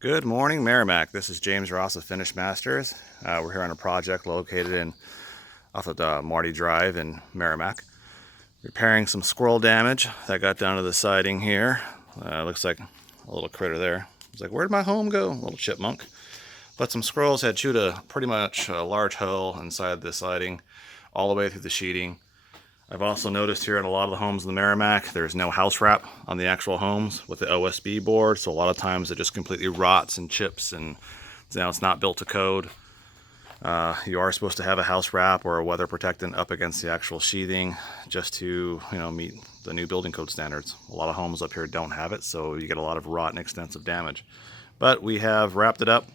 Good morning, Merrimack. This is James Ross of Finish Masters. We're here on a project located off of the Marty Drive in Merrimack, repairing some squirrel damage that got down to the siding here. Looks like a little critter there. It's like, where'd my home go? A little chipmunk. But some squirrels had chewed pretty much a large hole inside the siding, all the way through the sheeting. I've also noticed here in a lot of the homes in the Merrimack, there's no house wrap on the actual homes with the OSB board, so a lot of times it just completely rots and chips, and it's not built to code. You are supposed to have a house wrap or a weather protectant up against the actual sheathing just to meet the new building code standards. A lot of homes up here don't have it, so you get a lot of rot and extensive damage. But we have wrapped it up,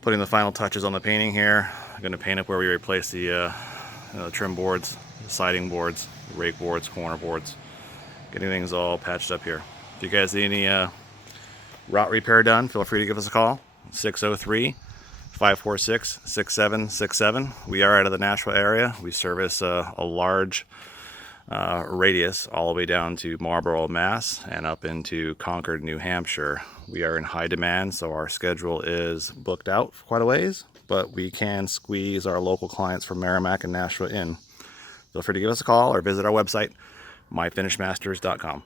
putting the final touches on the painting here. I'm going to paint up where we replace the trim boards, the siding boards, the rake boards, corner boards, getting things all patched up here. If you guys need any rot repair done, feel free to give us a call, 603-546-6767. We are out of the Nashville area. We service a large radius all the way down to Marlborough, Mass, and up into Concord, New Hampshire. We are in high demand, so our schedule is booked out for quite a ways, but we can squeeze our local clients from Merrimack and Nashville in. Feel free to give us a call or visit our website, myfinishmasters.com.